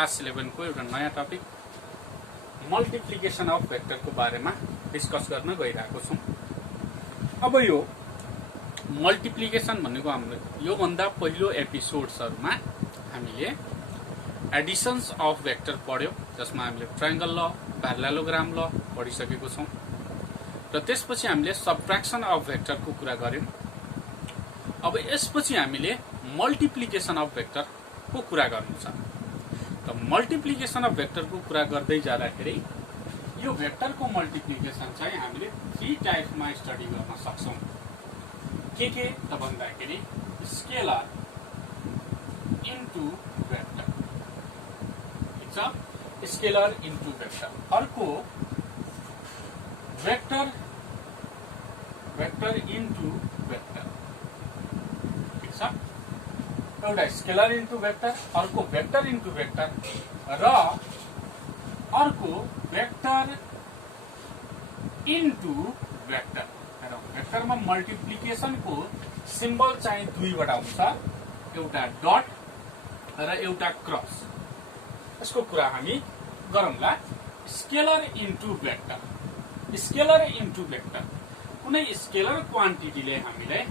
Class 11 को एउटा नयाँ टपिक मल्टिप्लिकेसन अफ भेक्टरको बारेमा डिस्कस गर्न गइरहेको छौं। अब यो मल्टिप्लिकेसन भनेको हाम्रो यो भन्दा पहिलो एपिसोड्सहरुमा हामीले एडिशन्स अफ भेक्टर पढ्यौं, जसमा हामीले ट्रायंगल ल, प्यारालेलोग्राम ल पढिसकेको छौं र त्यसपछि हामीले सबट्र्याक्सन अफ भेक्टरको कुरा गर्यौं। अब यसपछि हामीले मल्टिप्लिकेसन अफ भेक्टरको कुरा गर्नु छ। त मल्टिप्लिकेसन अफ भेक्टरको कुरा गर्दै जाँदाखेरि यो भेक्टरको मल्टिप्लिकेसन चाहिँ हामीले 3 टाइप्समा स्टडी गर्न सक्छौं। के त भन्दाखेरि स्केलर इन्टु भेक्टर, ठीक छ, स्केलर इन्टु भेक्टर। अर्को वेक्टर इन्टु वेक्टर, ठीक छ, एउटा स्केलर इन्टु वेक्टर, अर्को वेक्टर इन्टु वेक्टर र अर्को वेक्टर इन्टु वेक्टर। वेक्टरमा मल्टिप्लिकेसनको सिम्बल चाहिँ दुईवटा हुन्छ, एउटा डट र एउटा क्रस। यसको कुरा हामी गरौँला। Scalar into vector, scalar into vector, कुनै स्केलर क्वान्टिटीले हामीलाई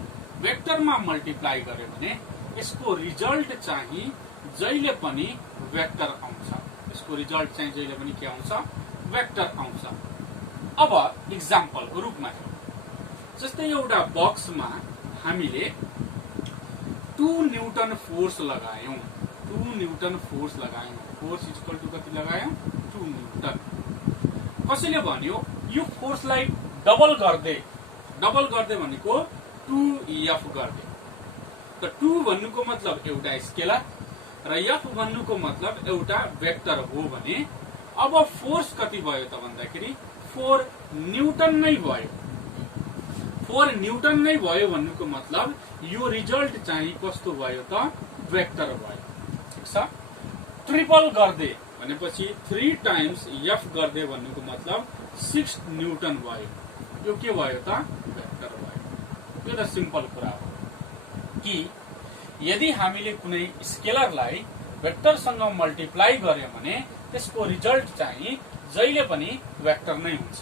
वेक्टरमा मल्टिप्लाई गर्यो भने यसको रिजल्ट चाहिँ जहिले पनि वेक्टर आउँछ। यसको रिजल्ट चाहिँ जहिले पनि के आउँछ? वेक्टर आउँछ। अब एक्जाम्पलको रूपमा जस्तै एउटा बक्समा हामीले 2 न्यूटन फोर्स लगायौं, 2 न्यूटन फोर्स लगायौं, फोर्स इक्वल टु कति लगायौं? 2 न्यूटन। कसैले भन्यो यो फोर्सलाई डबल गर्दै भनेको 2f गर्दै। त 2 भन्नुको मतलब एउटा स्केलर र f भन्नुको मतलब एउटा वेक्टर हो भने अब फोर्स कति भयो त भन्दाखेरि 4 न्यूटन नै भयो। 4 न्यूटन नै भयो भन्नुको मतलब यो रिजल्ट चाहिँ कस्तो भयो त? वेक्टर भयो, ठीक छ। ट्रिपल गर्दै भनेपछि 3 टाइम्स f गर्दै भन्नुको मतलब 6 न्यूटन भयो। यो के भयो त? वेक्टर भयो। यो त सिम्पल कुरा हो कि यदि हामीले कुनै स्केलरलाई वेक्टरसँग मल्टिप्लाई गर्यो भने त्यसको रिजल्ट चाहिँ जहिले पनि वेक्टर नै हुन्छ।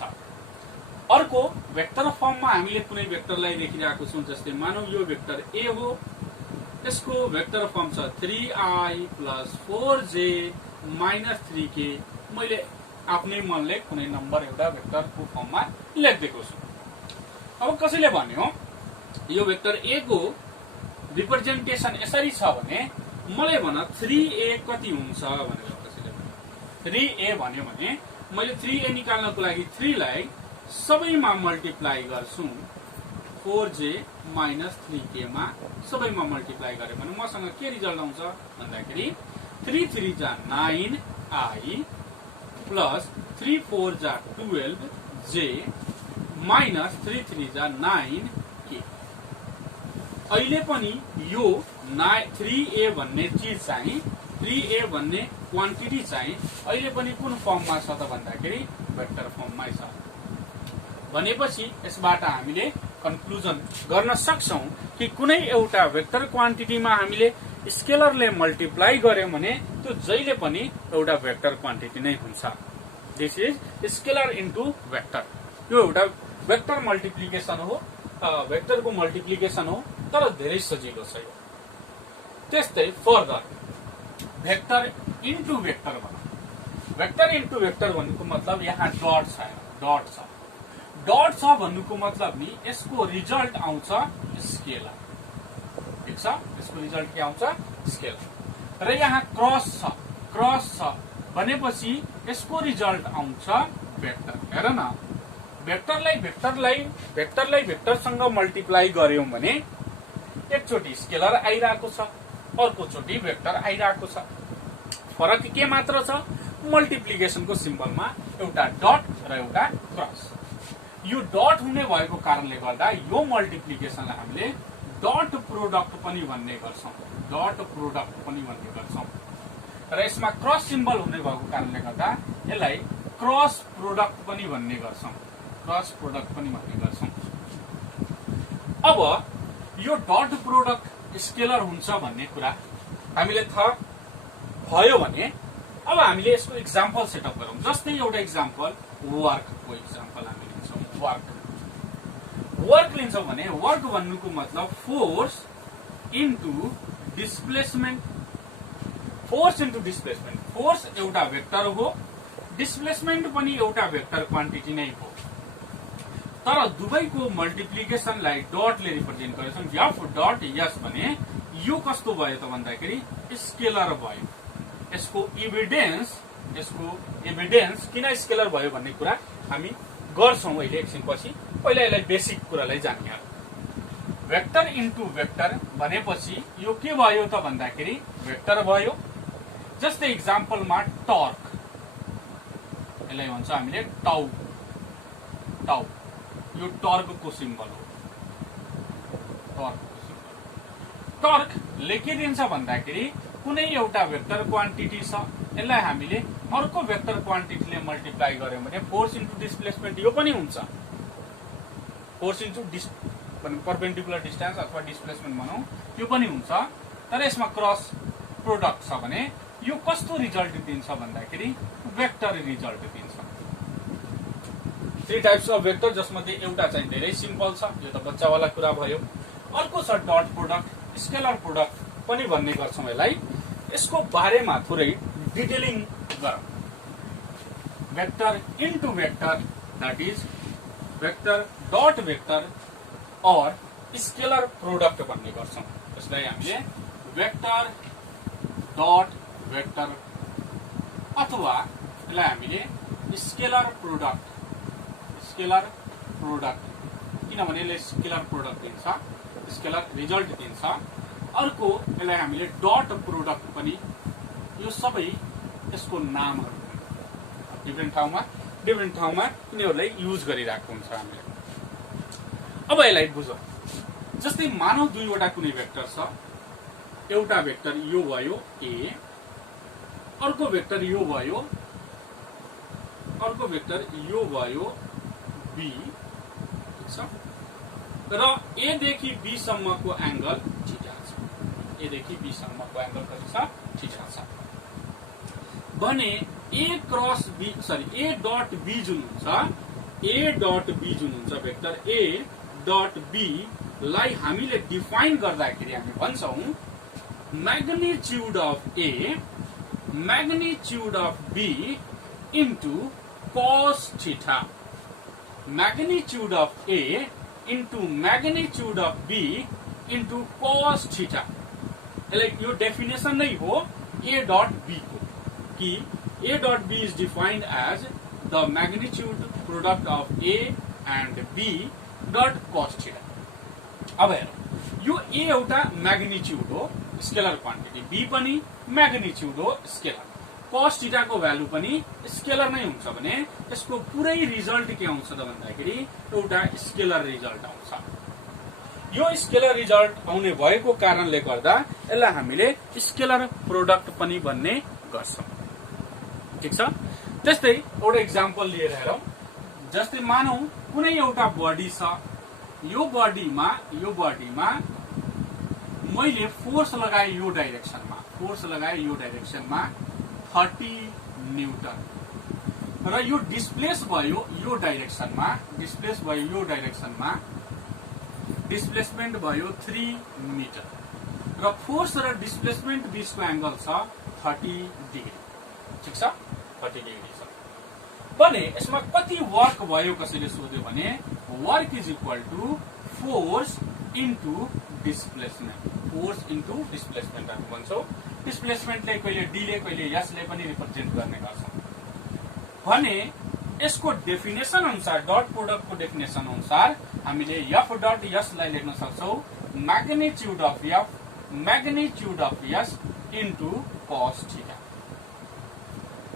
अर्को वेक्टर फर्ममा हामीले कुनै वेक्टरलाई लेखिरहेको छौं, जस्तै मानौ यो वेक्टर ए हो, यसको वेक्टर फर्म छ 3i + 4j - 3k। मैले आफ्नै मनले कुनै नम्बर एउटा वेक्टरको फर्ममा लेखिदिएको छु। अब कसैले भन्यो यो वेक्टर ए को रिप्रेजेन्टेसन यसरी छ भने मलाई भन 3a कति हुन्छ भनेर कसैले भन्यो। 3a भन्यो भने मैले 3a निकाल्नको लागि 3 लाई सबैमा मल्टिप्लाई गर्छु, 4j - 3k मा सबैमा मल्टिप्लाई गरे भने मसँग के रिजल्ट आउँछ भन्दाखेरि 3 3 जा 9i + 3 4 जा 12j - 3 3 जा 9k। अहिले पनि यो 3a भन्ने चीज चाहिँ, 3a भन्ने क्वान्टिटी चाहिँ अहिले पनि कुन फर्ममा छ त भन्दाखेरि वेक्टर फर्ममै छ। भनेपछि यसबाट हामीले कन्क्लुजन गर्न सक्छौं कि कुनै एउटा वेक्टर क्वान्टिटीमा हामीले स्केलरले मल्टिप्लाई गर्यौं भने त्यो जहिले पनि एउटा वेक्टर क्वान्टिटी नै हुन्छ। This is scalar into vector. यो एउटा वेक्टर मल्टिप्लिकेसन हो, वेक्टरको मल्टिप्लिकेसन हो, तर धेरै सजिलो छ यो। त्यस्तै फर्दर वेक्टर इन्टु वेक्टर भनौं। वेक्टर इन्टु वेक्टर भन्नुको मतलब यहाँ डट छ, डट छ भन्नुको मतलब नि यसको रिजल्ट आउँछ स्केलर, ठीक छ। यसको रिजल्ट के आउँछ? स्केलर। र यहाँ क्रस छ भनेपछि यसको रिजल्ट आउँछ वेक्टर। हेर न, वेक्टरलाई वेक्टरसँग मल्टिप्लाई गर्यौं भने एकचोटि स्केलर आइरहेको छ, अर्को चोटि वेक्टर आइरहेको छ। फरक के मात्र छ? मल्टिप्लिकेसनको सिम्बलमा एउटा डट र एउटा क्रस। यो डट हुने भएको कारणले गर्दा यो मल्टिप्लिकेसनलाई हामीले डट प्रोडक्ट पनि भन्ने गर्छौं, डट प्रोडक्ट पनि भन्ने गर्छौं। र यसमा क्रस सिम्बल हुने भएको कारणले गर्दा यसलाई क्रस प्रोडक्ट पनि भन्ने गर्छौं, क्रस प्रोडक्ट पनि भन्ने गर्छौं। अब यो डट प्रोडक्ट स्केलर हुन्छ भन्ने कुरा हामीले थाहा भयो भने अब हामीले यसको इक्जाम्पल सेटअप गरौँ। जस्तै एउटा इक्जाम्पल वर्कको इक्जाम्पल हामी लिन्छौँ। वर्क लिन्छौँ भने वर्क भन्नुको मतलब force into displacement. Force into displacement, force एउटा भेक्टर हो, डिस्प्लेसमेन्ट पनि एउटा भेक्टर क्वान्टिटी नै हो, तर दुवैको मल्टिप्लिकेसनलाई डटले रिप्रेजेन्ट गरेछौँ। एफ डट एस भने यो कस्तो भयो त भन्दाखेरि स्केलर भयो। यसको एभिडेन्स किन स्केलर भयो भन्ने कुरा हामी गर्छौँ अहिले एकछिनपछि। पहिला यसलाई बेसिक कुरालाई जान्ने। भेक्टर इन्टु भेक्टर भनेपछि यो के भयो त भन्दाखेरि भेक्टर भयो। जस्तै इक्जाम्पलमा टर्क, यसलाई भन्छ हामीले टाउ। यो टर्कको सिम्बल हो। टर्कले के दिन्छ भन्दाखेरि कुनै एउटा भेक्टर क्वान्टिटी छ, यसलाई हामीले अर्को भेक्टर क्वान्टिटीले मल्टिप्लाई गर्यौं भने फोर्स इन्टु डिस्प्लेसमेन्ट यो पनि हुन्छ। फोर्स इन्टु परपेन्डिकुलर डिस्टेन्स अथवा डिस्प्लेसमेन्ट भनौं यो पनि हुन्छ। तर यसमा क्रस प्रोडक्ट छ भने यो कस्तो रिजल्ट दिन्छ भन्दाखेरि भेक्टर रिजल्ट दिन्छ। 3 टाइप्स अफ भेक्टर, जसमध्ये एउटा चाहिँ धेरै सिम्पल छ, यो त बच्चावाला कुरा भयो। अर्को छ डट प्रोडक्ट, स्केलर प्रोडक्ट पनि भन्ने गर्छौं यसलाई। यसको बारेमा थोरै डिटेलिङ गरौँ। Vector into vector, that is vector dot vector और स्केलर प्रोडक्ट भन्ने गर्छौं। यसलाई हामीले भेक्टर डट भेक्टर अथवा यसलाई हामीले स्केलर प्रोडक्ट किनभने यसले स्केलर प्रोडक्ट दिन्छ, स्केलर रिजल्ट दिन्छ। अर्को यसलाई हामीले डट प्रोडक्ट पनि, यो सबै यसको नामहरु डिफ्रेन्ट ठाउँमा यिनीहरूलाई युज गरिरहेको हुन्छ हामीले। अब यसलाई बुझौं। जस्तै मानव दुईवटा कुनै भेक्टर छ, एउटा भेक्टर यो भयो ए, अर्को भेक्टर यो भयो बी, र ए देखि बी सम्मको एंगल थीटा छ। ए देखि बी सम्मको एंगल कति छ? थीटा छ भने ए डट बी जुन हुन्छ, भेक्टर ए डट बी लाई हामीले डिफाइन गर्दाखेरि हामी भन्छौं magnitude of B into cos theta. Magnitude of A into magnitude of B into cos theta. यो डेफिनेसन नै हो ए डट बी को, कि A dot B is defined as the magnitude product of A and B dot cos theta. अब हेरौं, यो A एउटा magnitude हो, स्केलर क्वान्टिटी, बी पनि मैग्निट्यूड हो, स्केलर। cos थीटा को भ्यालु पनि स्केलर नै हुन्छ भने यसको पुरै रिजल्ट के आउँछ त भन्दाखेरि एउटा स्केलर रिजल्ट आउँछ। यो स्केलर रिजल्ट आउने भएको कारणले गर्दा यसलाई हामीले स्केलर प्रोडक्ट पनि भन्ने गर्छौं। ठीक छ। त्यस्तै एउटा इक्जाम्पल लिएर हेरौं। जस्तै मानौ कुनै एउटा बडी छ, यो बडीमा मैले फोर्स लगाए यो डाइरेक्सनमा 30 न्यूटन, र यो डिस्प्लेस भयो यो डाइरेक्सनमा, डिस्प्लेसमेन्ट भयो 3 मिटर, र फोर्स र डिस्प्लेसमेन्ट बीचको एंगल छ 30 डिग्री। ठीक छ, 30 डिग्री छ भने यसमा कति वर्क भयो कसैले सोध्यो भने work is equal to force into displacement. हामी भन्छौं डिस्प्लेसमेन्टले कहिले डी ले कहिले एस ले पनि रिप्रेजेन्ट गर्ने गर्छौं भने यसको डेफिनेसन अनुसार, डट प्रोडक्ट को डेफिनेसन अनुसार हामीले एफ डट एस लाई लेख्न सक्छौं magnitude of S into cos theta.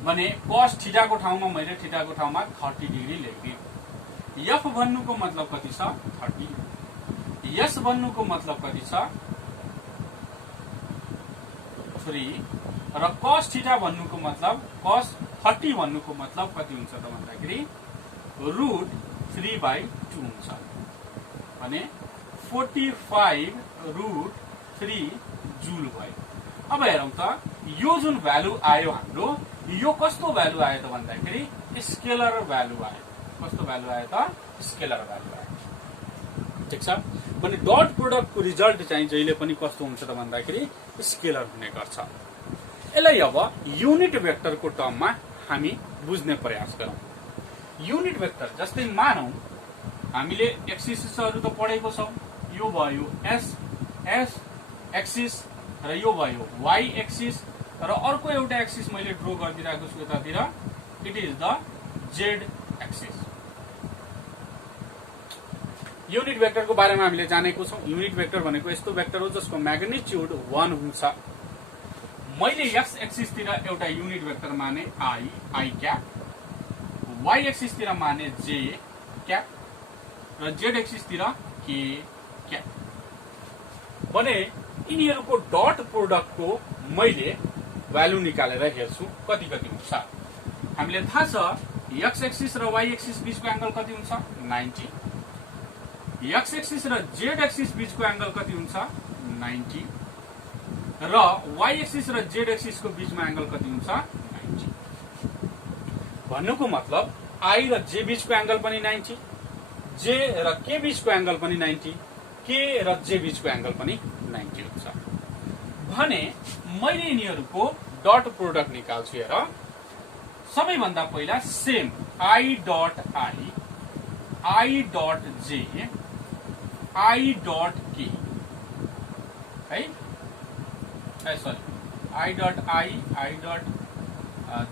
भने cos थीटा को ठाउँमा मैले थीटा को ठाउँमा 30 डिग्री लेखिदिए। एफ भन्नुको मतलब कति छ? 30। एस भन्नुको मतलब कति छ? 3, र cos थीटा भन्नुको मतलब cos 30 भन्नुको मतलब कति हुन्छ त भन्दाखेरि √3/2 हुन्छ भने 45√3 जूल भयो। अब हेरौं त यो जुन भ्यालु आयो हाम्रो यो कस्तो भ्यालु आयो त भन्दाखेरि स्केलर भ्यालु आयो। कस्तो भ्यालु आयो त? स्केलर भ्यालु आयो। ठिक छ। भने डट प्रोडक्टको रिजल्ट चाहिँ जहिले पनि कस्तो हुन्छ त भन्दाखेरि स्केलर हुने गर्छ। यसलाई अब युनिट भेक्टरको टर्ममा हामी बुझ्ने प्रयास गरौँ। युनिट भेक्टर जस्तै मानौं हामीले एक्सिसहरु त पढेको छौं। यो भयो एस एक्सिस र यो भयो वाई एक्सिस र अर्को एउटा एक्सिस मैले ड्रा गरिदिरहेको छु यतातिर। It is the Z axis. Unit भेक्टरको बारेमा हामीले जानेको छौं। युनिट भेक्टर भनेको यस्तो भेक्टर हो जसको म्याग्निट्युड 1 हुन्छ। मैले एक्स एक्सिस तिर एउटा युनिट भेक्टर माने आई क्याप, वाई एक्सिस तिर माने जे क्याप र जेड एक्सिस तिर के क्याप। भने यिनीहरुको डट प्रोडक्टको मैले भ्यालु निकालेर हेर्छु कति कति हुन्छ। हामीले थाहा छ एक्स एक्सिस र वाई एक्सिस बीचको एंगल कति हुन्छ? 90। एक्स एक्सिस र जेड एक्सिस बीचको एंगल कति हुन्छ? 90 र वाई एक्सिस र जेड एक्सिस को बीचमा एंगल कति हुन्छ? 90। भन्नुको मतलब आई र जे बीचको एंगल पनि 90, जे र के बीचको एंगल पनि 90, के र जे बीचको एंगल पनि 90 हुन्छ। भने मैले यिनीहरुको डट प्रोडक्ट निकाल्छु। हेर, सबैभन्दा पहिला सेम आई डट जे, आई डट के है, सरी आई डट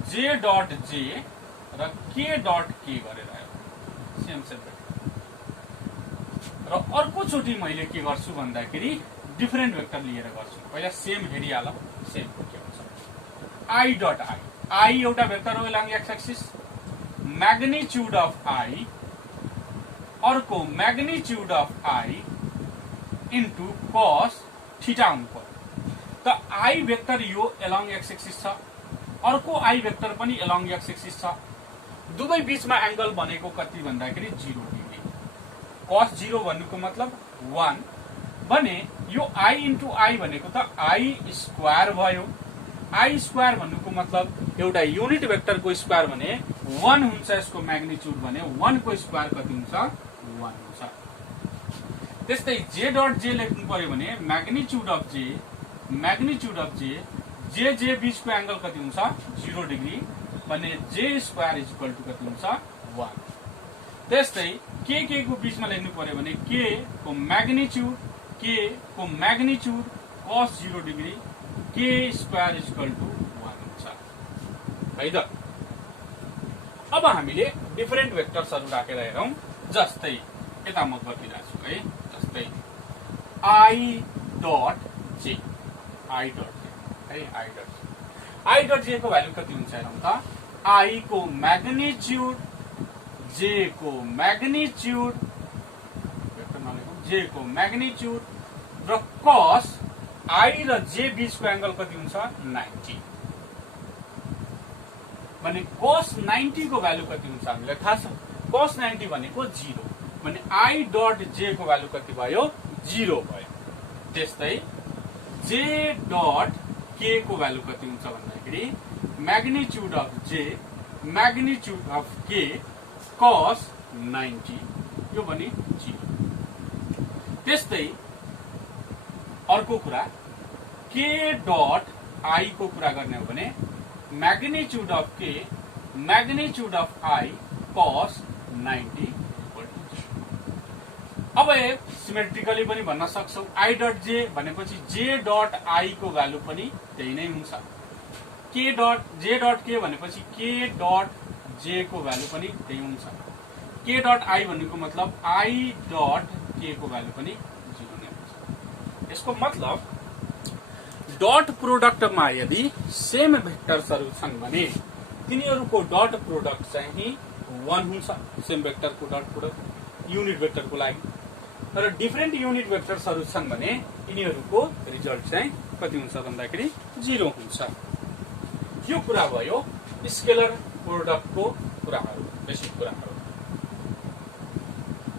जे डट जे र के डट के गरेर आयो सेम सेपरेट। र अर्को चोटी मैले के गर्छु भन्दाखेरि डिफरेन्ट भेक्टर लिएर गर्छु। पहिला सेम हेरिहाल, सेम को के हुन्छ? आई डट आई एउटा भेक्टर हो along X axis, magnitude of I अर्को magnitude of I into cos theta हुनु पर्यो। त आई भेक्टर यो एलोङ एक्स एक्सिस छ, अर्को आई भेक्टर पनि एलोङ एक्स एक्सिस छ। दुवै बीचमा एंगल भनेको कति भन्दाखेरि 0 डिग्री। cos 0 भन्नुको मतलब 1 भने यो आई इन्टु आई भनेको त आई स्क्वायर भयो। आई स्क्वायर भन्नुको मतलब एउटा युनिट भेक्टरको स्क्वायर भने 1 हुन्छ। यसको म्याग्निट्युड भने 1 को स्क्वायर कति हुन्छ? 1 हुन्छ। त्यस्तै जे डट जे लेख्नु पर्यो भने म्याग्निट्युड अफ जे जे बीचको एंगल कति हुन्छ? 0 डिग्री भने J square is equal to कति हुन्छ? 1। त्यस्तै के को बीचमा लेख्नु पर्यो भने के को म्याग्निट्युड cos 0 डिग्री के स्क्वायर इज इक्वल टु 1 हुन्छ है त। अब हामीले डिफरेन्ट भेक्टर्सहरु राखेर हेरौं। जस्तै यता म गरिदिन्छु है, जस्तै आई डट जे है, आई डट जे को भ्यालु कति हुन्छ हेरौं त। आई को म्याग्निट्युड, जे को म्याग्निट्युड, जे को म्याग्निट्युड र कस आई र जे बीचको एंगल कति हुन्छ? 90। भने cos 90 को भ्यालु कति हुन्छ हामीलाई थाहा छ। cos 90 भनेको 0 भने आई डट जे को भ्यालु कति भयो? 0 भयो। त्यस्तै जे डट के को भ्यालु कति हुन्छ भन्दाखेरि म्याग्निट्युड अफ जे म्याग्निट्युड अफ के cos 90 यो पनि 0। त्यस्तै अर्को कुरा के डट आई को कुरा गर्ने हो भने म्याग्निट्युड अफ के म्याग्निट्युड अफ आई cos 90। अब सिमेट्रिकली पनि भन्न सक्छौ आई डट जे भनेपछि जे डट आई को भ्यालु पनि त्यही नै हुन्छ। के डट जे डट के भनेपछि के डट जे को भ्यालु पनि त्यही हुन्छ। के डट आई भन्नुको मतलब आई डट के को भ्यालु पनि 0 नै हुन्छ। यसको मतलब डट प्रोडक्टमा यदि सेम भेक्टर्सहरु छन् भने तिनीहरुको डट प्रोडक्ट चाहिँ 1 हुन्छ। सेम भेक्टरको डट प्रोडक्ट युनिट भेक्टरको लागि। तर डिफरेन्ट युनिट भेक्टर्सहरु छन् भने यिनीहरुको रिजल्ट चाहिँ कति हुन्छ भन्दाखेरि 0 हुन्छ। यो कुरा भयो स्केलर प्रोडक्टको कुराहरु, बेसिक कुराहरु।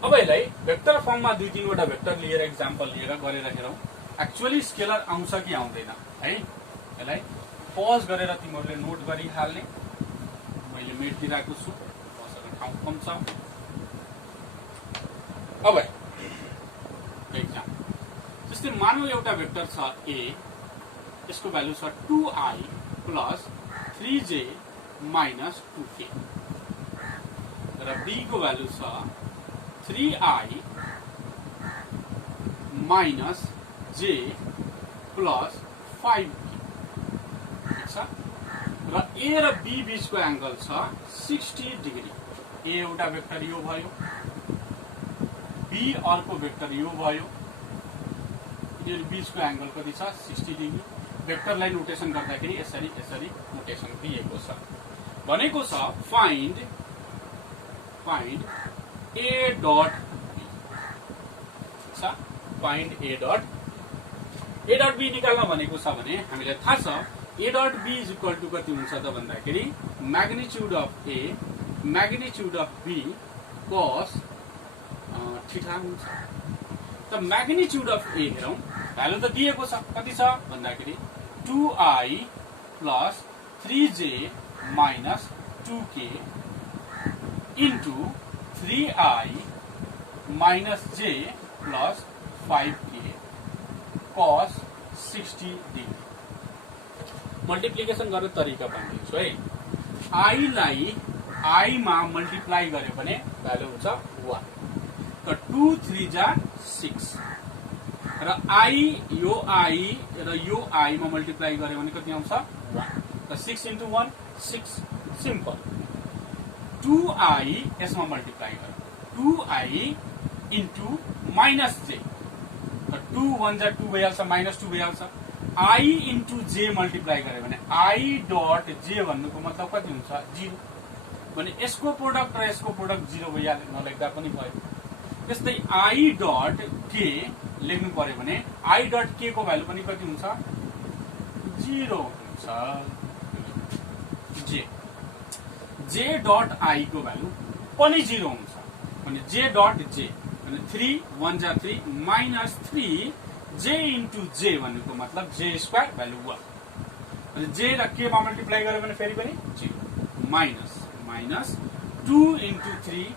अब यसलाई भेक्टर फर्ममा 2-3 वटा भेक्टर लिएर एक्जाम्पल लिएर गरेर हेरौं एक्चुअली स्केलर आउँछ कि आउँदैन है। यसलाई पज गरेर तिमीहरूले नोट गरिहाल्ने। मैले मेटिदिरहेको छु, बसेर ठाउँ कम छ। अब एक्जाम जस्तै मानौ एउटा भेक्टर छ a, यसको भ्यालु छ 2i plus 3j minus 2k र b को भ्यालु छ 3i minus j plus 5k। ठिक छ। र a र b बीचको एंगल छ 60 डिग्री। a एउटा भेक्टर यो भयो, b अर्को भेक्टर यो भयो, यिनीहरु बीचको एंगल कति छ 60 डिग्री। भेक्टरलाई नोटेसन गर्दाखेरि यसरी यसरी नोटेसन दिएको छ। भनेको छ फाइन्ड a डट b। छ फाइन्ड a डट b निकाल्न भनेको छ भने हामीलाई थाहा छ a dot b is equal to कति हुन्छ त भन्दाखेरि magnitude of a magnitude of b cos theta हुन्छ। त म्याग्निट्युड अफ a हेरौं, भ्यालु त दिएको छ, कति छ भन्दाखेरि 2i plus 3j minus 2k into 3i minus j plus 5k cos 60 degree. Multiplication गर्ने तरिका भनिदिन्छु है। i लाई i मा मल्टिप्लाई गर्यो भने भ्यालु हुन्छ 1। त 2 3 जा 6 र i यो i र यो i मा मल्टिप्लाई गर्यो भने कति आउँछ 1। त 6 इन्टु 1 6 सिम्पल। 2i यसमा मल्टिप्लाई गर्यो 2i इन्टु माइनस j। त 2 1 जा 2 भइहाल्छ, माइनस 2 भइहाल्छ। i इन्टु j मल्टिप्लाई गर्यो भने i डट j भन्नुको मतलब कति हुन्छ 0। भने यसको प्रोडक्ट र यसको प्रोडक्ट 0 भइहाल्यो, नलेख्दा पनि भयो। त्यस्तै i डट k लेख्नु पर्यो भने i डट k को भ्यालु पनि कति हुन्छ 0 हुन्छ। j डट i को भ्यालु पनि 0 हुन्छ। भने j डट j भने 3 1 जा 3 माइनस 3 j इन्टु j भन्नुको मतलब j स्क्वायर भ्यालु 1। भने j र k मा मल्टिप्लाई गर्यो भने फेरि पनि 0 माइनस 2 इन्टु 3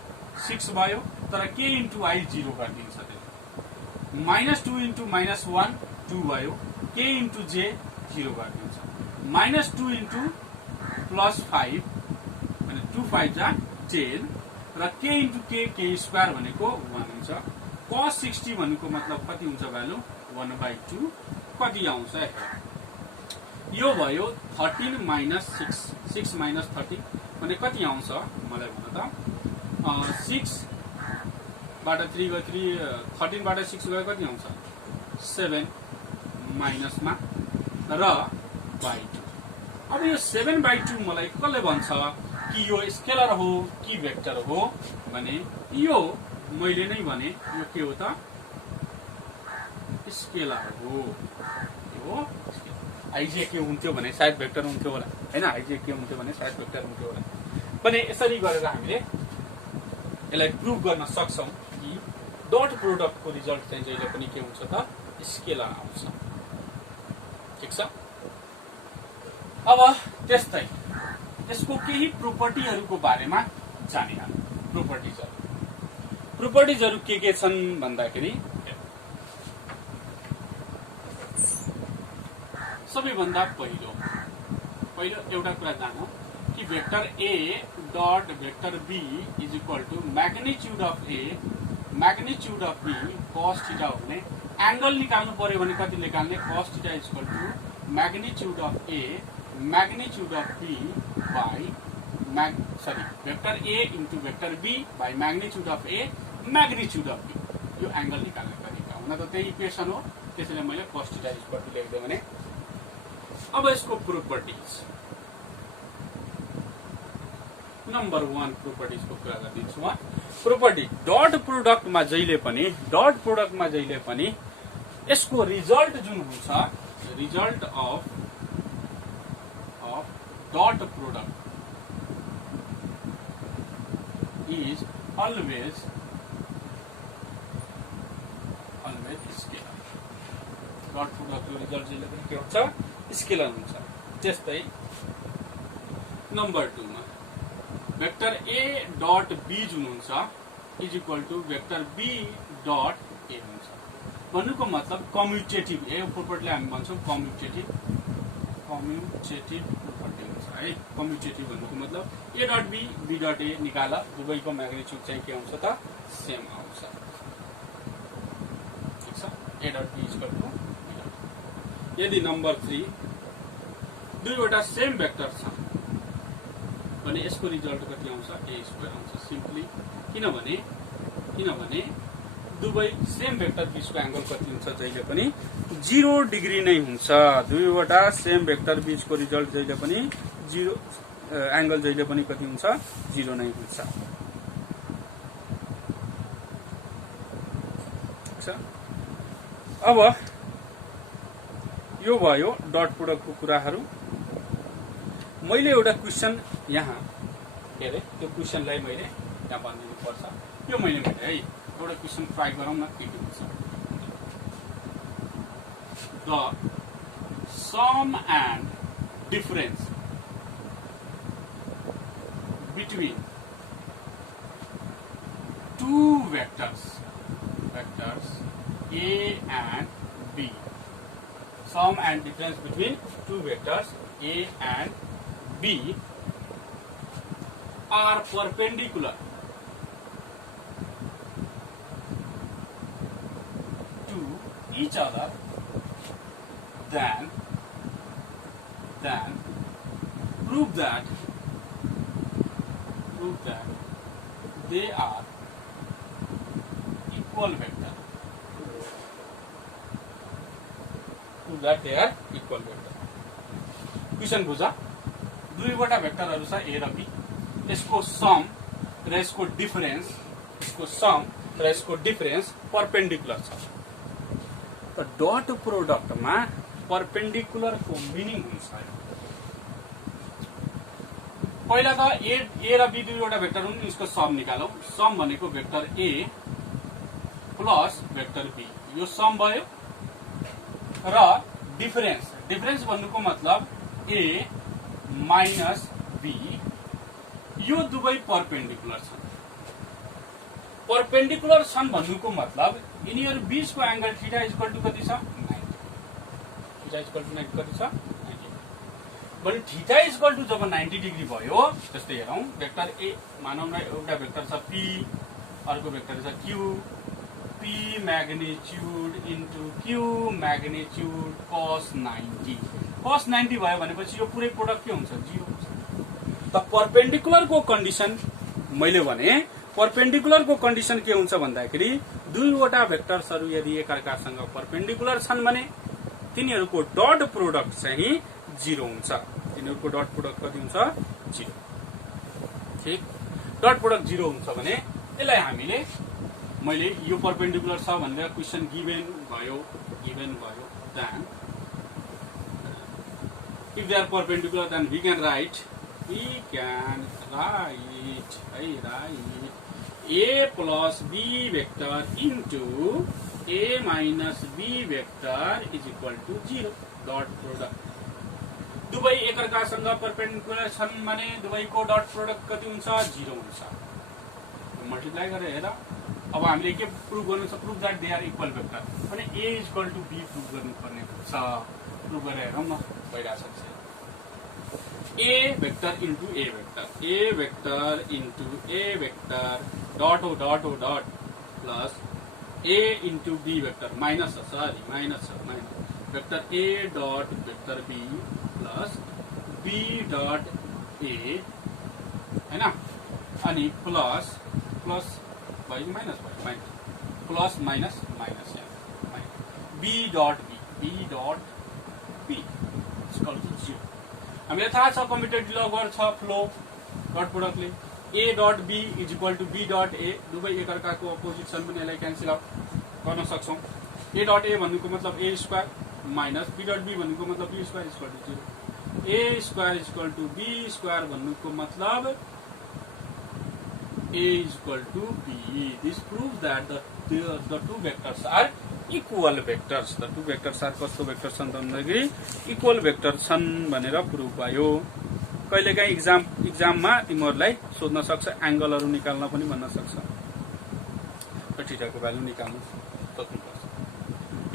6 भयो, तर k इन्टु i 0 गरिदिन्छ। त्यसले माइनस 2 इन्टु माइनस 1 2 भयो, k इन्टु j 0 गरिदिन्छ। माइनस 2 इन्टु प्लस 5 भने 2 5 जा 10 र k इन्टु k स्क्वायर भनेको 1 हुन्छ। cos 60 भन्नुको मतलब कति हुन्छ भ्यालु 1/2 कति आउँछ यो भयो 13 माइनस 6 माइनस 30 भने कति आउँछ मलाई भन त। 6 बाट 3 गयो 3 13 बाट 6 गयो कति आउँछ 7 माइनसमा र बाइ 2। अब यो 7/2 मलाई कसले भन्छ कि यो स्केलर हो कि भेक्टर हो भने यो मैले नै भने यो के हो त स्केलर हो। यो आइजे के हुन्थ्यो भने सायद भेक्टर हुन्थ्यो होला हैन, आइजे के हुन्थ्यो भने सायद भेक्टर हुन्थ्यो होला। पनि यसरी गरेर हामीले यसलाई प्रुभ गर्न सक्छौं कि डट प्रोडक्टको रिजल्ट चाहिँ जहिले पनि के हुन्छ त स्केलर आउँछ। ठीक छ। अब त्यस्तै यसको केही प्रोपर्टीहरुको बारेमा जाने हामी। प्रोपर्टीजहरु के छन् भन्दाखेरि सबैभन्दा पहिलो एउटा कुरा जानौं कि vector a dot vector b is equal to magnitude of a magnitude of b cos theta हो भने एंगल निकाल्नु पर्यो भने कति निकाल्ने cos theta is equal to magnitude of a magnitude of b by vector a into vector b by magnitude of a magnitude of b। यो angle निकाल्ने तरिका हुन त त्यही इक्वेसन हो, त्यसैले मैले cos theta is equal to लेख्दै भने। अब यसको प्रोपर्टिज नंबर 1 प्रोपर्टिज को कुरा गर्दिन्छु म। प्रोपर्टी डट प्रोडक्टमा जहिले पनि यसको रिजल्ट जुन हुन्छ result of dot product is always scalar. Dot प्रोडक्टको रिजल्ट जहिले पनि के हुन्छ स्केलर हुन्छ। त्यस्तै नम्बर 2 मा वेक्टर ए डट बी जुन हुन्छ is equal to vector B dot A हुन्छ। भन्नुको मतलब कम्युटेटिभ ए प्रोपर्टीलाई हामी भन्छौँ कम्युटेटिभ प्रोपर्टी हुन्छ है। कम्युटेटिभ भन्नुको मतलब ए डट बी बी डट ए निकाल, दुवैको म्याग्निट्युड चाहिँ के आउँछ त सेम आउँछ। ठिक छ, A dot B is equal to B dot. यदि नम्बर 3 दुईवटा सेम वेक्टर छ भने यसको रिजल्ट कति आउँछ ए स्क्वायर आउँछ सिम्पली। किनभने दुवै सेम वेक्टर बीचको एंगल कति हुन्छ जहिले पनि 0 डिग्री नै हुन्छ। दुईवटा सेम वेक्टर बीचको रिजल्ट जहिले पनि 0 एंगल जहिले पनि कति हुन्छ 0 नै हुन्छ। अब यो भयो डट प्रोडक्टको कुराहरू। मैले एउटा क्वेशन यहाँ के अरे त्यो क्वेशनलाई मैले यहाँ भनिदिनु पर्छ। यो मैले है एउटा क्वेशन ट्राई गरौँ न के हुन्छ। The sum and difference between two vectors A and B. Sum and difference between two vectors A and B are perpendicular to each other, then prove that they are equal vector. That they are equal vector. Question बुझा, दुईवटा भेक्टरहरु छ ए र be, यसको some र यसको difference perpendicular छ। त dot प्रोडक्टमा perpendicular को मिनिङ हुन्छ। पहिला त ए र बी दुईवटा भेक्टर हुन्, यसको सम निकालौ। सम भनेको vector A plus vector B, यो सम भयो। र डिफरेन्स भन्नुको मतलब ए माइनस बी, यो दुवै परपेंडिकुलर छन्। परपेंडिकुलर छन् भन्नुको मतलब यिनीहरु बीचको एंगल थीटा इक्वल टु कति छ 90। थीटा इक्वल टु 90 कति छ 90। भने थीटा इक्वल टु जब 90 डिग्री भयो, जस्तै हेरौं भेक्टर ए मानौं न एउटा भेक्टर छ पी, अर्को भेक्टर छ Q. P magnitude into Q magnitude cos 90 भयो भनेपछि यो पुरै प्रोडक्ट के हुन्छ 0 हुन्छ। त परपेंडिकुलर को कन्डिसन मैले भने परपेंडिकुलर को कन्डिसन के हुन्छ भन्दाखेरि दुईवटा भेक्टर्सहरु यदि एकअर्कासँग परपेंडिकुलर छन् भने तिनीहरुको डट प्रोडक्ट चाहिँ 0 हुन्छ। तिनीहरुको डट प्रोडक्ट कति हुन्छ 0। ठीक, डट प्रोडक्ट 0 हुन्छ भने यसलाई हामीले मैले यो परपेंडिकुलर छ भनेर क्वेशन गिभन भयो then if they are perpendicular then we can write a plus b vector into a minus b vector is equal to 0 dot product। दुवै एकअर्कासँग परपेंडिकुलर छन् भने दुवैको डट प्रोडक्ट कति हुन्छ 0 हुन्छ। मल्टिप्लाई गरेर हेर, अब हामीले के प्रुभ गर्नु छ, prove that they are equal vector भने a equal to b prove गर्नुपर्ने हुन्छ। प्रुभ गरेर हेरौँ न भइरहेछ। a vector into a vector dot plus a into b vector minus vector a dot vector b plus b dot a हैन, अनि plus भयो minus plus minus b dot b equal to 0। हामीलाई थाहा छ कम्युटेटिभ ल गर्छ फ्लो dot प्रोडक्टले a dot b is equal to b dot a, दुवै एकअर्काको अपोजिट छन् भने यसलाई क्यान्सल आउट गर्न सक्छौं। a डट a भन्नुको मतलब a square minus b dot b भन्नुको मतलब b square equal to 0। a square equal to b square भन्नुको मतलब a is equal to b. This proves that the two vectors are equal vectors त to vectors are कस्तो vector छन् त भन्दाखेरि equal vector छन् भनेर प्रुभ भयो। कहिलेकाहीँ इक्जाममा तिमीहरूलाई सोध्न सक्छ, एंगलहरू निकाल्न पनि भन्न सक्छ, थीटाको भ्यालु निकाल्नु सक्नुपर्छ।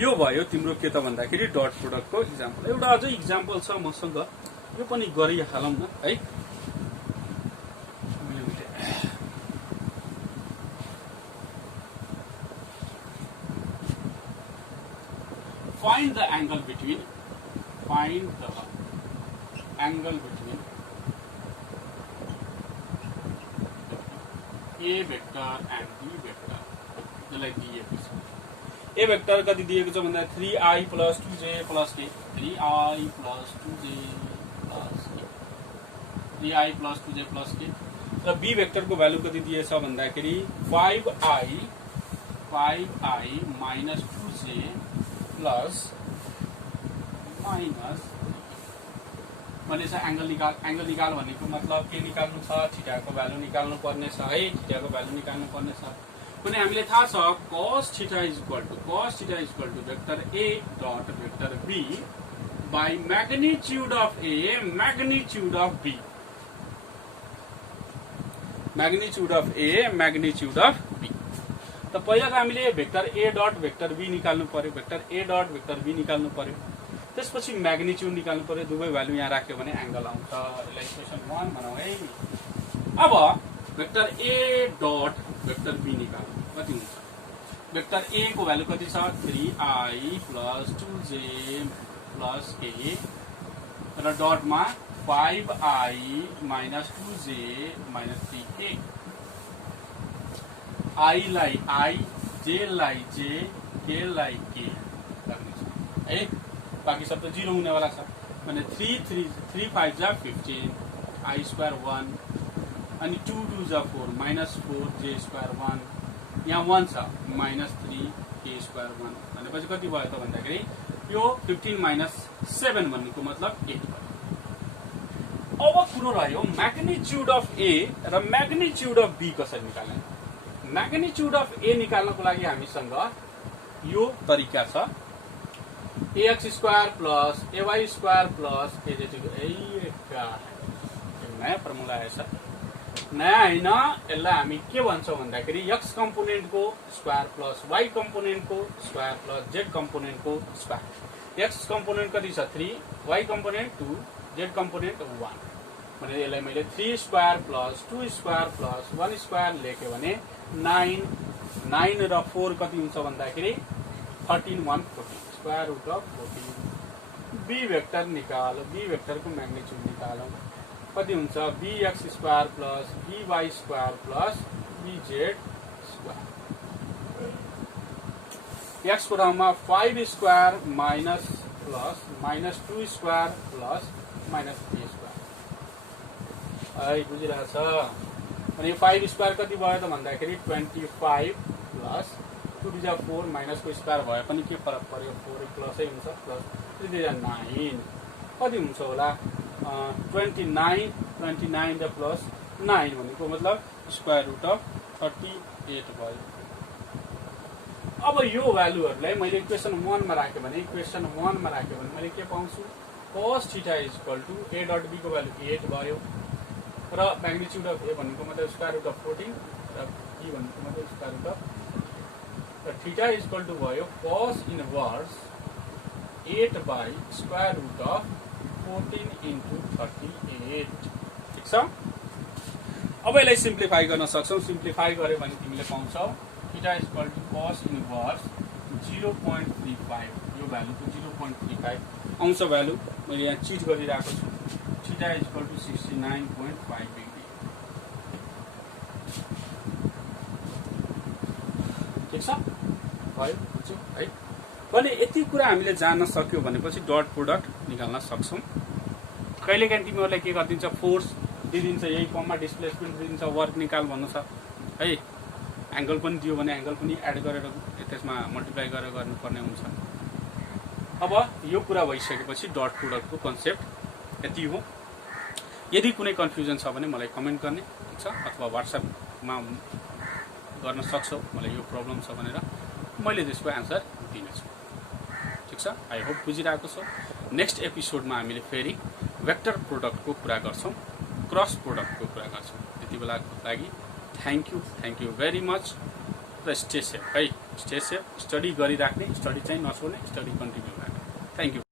यो भयो तिम्रो के त भन्दाखेरि डट प्रोडक्टको इक्जाम्पल। एउटा अझै इक्जाम्पल छ मसँग, यो पनि गरिहालौँ न है। Find the angle between A vector and B vector। जसलाई दिएको छ A vector कति दिएको छ भन्दा 3i plus 2j plus k 3i plus 2j plus k 3i plus 2j plus k र B vector को भ्यालु कति दिएछ भन्दाखेरि 5i minus 2j plus minus भनेछ एंगल निकाल भनेको मतलब के निकाल्नु छ, थीटाको भ्यालु निकाल्नु पर्ने छ है, थीटाको भ्यालु निकाल्नु पर्ने छ। पनि हामीले थाहा छ cos theta is equal to vector A dot vector B by magnitude of A magnitude of B, magnitude of A magnitude of B। त पहिला त हामीले vector A dot vector B निकाल्नु पर्यो, vector A dot vector B निकाल्नु पर्यो, त्यसपछि magnitude निकाल्नु पर्यो। दुवै भ्यालु यहाँ राख्यो भने एंगल आउँछ। यसलाई इक्वेसन 1 भनौँ है। अब vector A dot vector B निकाल्नु कति हुन्छ? भेक्टर A को भ्यालु कति छ 3i plus 2j plus k र डटमा 5i minus 2j minus 3k। I लाई I, J लाई J, K लाई K राख्ने छ है। बाकी सब तो 0 हुने वाला छ भने 3 5 जा 15 I square 1 अनि 2 2 जा 4 minus 4 J square 1 यहाँ 1 छ minus 3 K square 1 भनेपछि कति भयो त भन्दाखेरि यो 15 minus 7 भन्नुको मतलब 8 भयो। अब कुरो रह्यो म्याग्निट्युड अफ A र म्याग्निट्युड अफ B कसरी निकाल्ने। म्याग्निट्युड अफ A निकाल्नको लागि हामीसँग यो तरिका छ ax square plus ay square plus az नयाँ फर्मुला आएछ। नयाँ हैन, यसलाई हामी के भन्छौं भन्दाखेरि x कम्पोनेन्ट को स्क्वायर प्लस y कम्पोनेन्ट को स्क्वायर प्लस z कम्पोनेन्ट को स्क्वायर। x कम्पोनेन्ट कति छ 3, y कम्पोनेन्ट 2, z कम्पोनेन्ट 1 भने यसलाई मैले 3 square plus 2 square plus 1 square लेख्यो भने 9 र 4 कति हुन्छ भन्दाखेरि 13 1 14 square root of 14। B vector निकालो, B वेक्टर को मैग्निट्यूड निकालो कति हुन्छ bx square plus by square plus bz square. x को ठाउँमा 5 square minus plus minus 2 square plus minus 3 square है बुझिरहेछ। अनि 5 स्क्वायर कति भयो त भन्दाखेरि 25 प्लस 2 2 4 माइनस को स्क्वायर भए पनि के फरक पर्यो 4 प्लसै हुन्छ प्लस 3 2 9 कति हुन्छ होला 29 द प्लस 9 भनेको मतलब स्क्वायर रूट अफ 38 भयो। अब यो भ्यालुहरुलाई मैले इक्वेसन 1 मा राखे भने मैले के पाउँछु cos theta is equal to a dot b को भ्यालु 8 भयो र म्याग्निट्युड अफ a भनेको मतलब स्क्वायर रूट अफ 14 र b भनेको मतलब square root of theta is equal to भयो cos inverse 8 by square root of 14 into 38 ठीक छ। अब यसलाई सिम्प्लिफाई गर्न सक्छौ। सिम्प्लिफाई गरे भने तिमीले पाउँछौ theta is equal to cos inverse 0.35 यो भ्यालुको 0.35 आउँछ भ्यालु मैले यहाँ चिट गरिराको छु। Theta is equal to 69.5 degree ठीक छ भयो बुझ्यौ है। भने यति कुरा हामीले जान्न सक्यौ भनेपछि डट प्रोडक्ट निकाल्न सक्छौं। कहिलेकाहीँ तिमीहरुलाई के गरिदिन्छ फोर्स दिइदिन्छ यही फर्ममा डिस्प्लेसमेन्ट दिइदिन्छ वर्क निकाल भन्नु छ है। एंगल पनि दियो भने एंगल पनि एड गरेर त्यसमा मल्टिप्लाई गरेर गर्नुपर्ने हुन्छ। अब यो कुरा भइसकेपछि डट प्रोडक्टको कन्सेप्ट यति हो। यदि कुनै कन्फ्युजन छ भने मलाई कमेन्ट गर्ने ठीक छ अथवा व्हाट्सएपमा गर्न सक्छौ मलाई यो प्रब्लम छ भनेर मैले त्यसको एन्सर दिनेछु। ठिक छ, आई होप बुझिरहेको छ। नेक्स्ट एपिसोडमा हामीले फेरि वेक्टर प्रोडक्टको कुरा गर्छौँ, क्रस प्रोडक्टको कुरा गर्छौँ। त्यति बेलाको लागि थ्याङ्क यू भेरी मच र स्टे सेफ है, स्टे सेफ, स्टडी गरिराख्ने, स्टडी चाहिँ नछोड्ने, स्टडी कन्टिन्यू राख्ने। Thank you.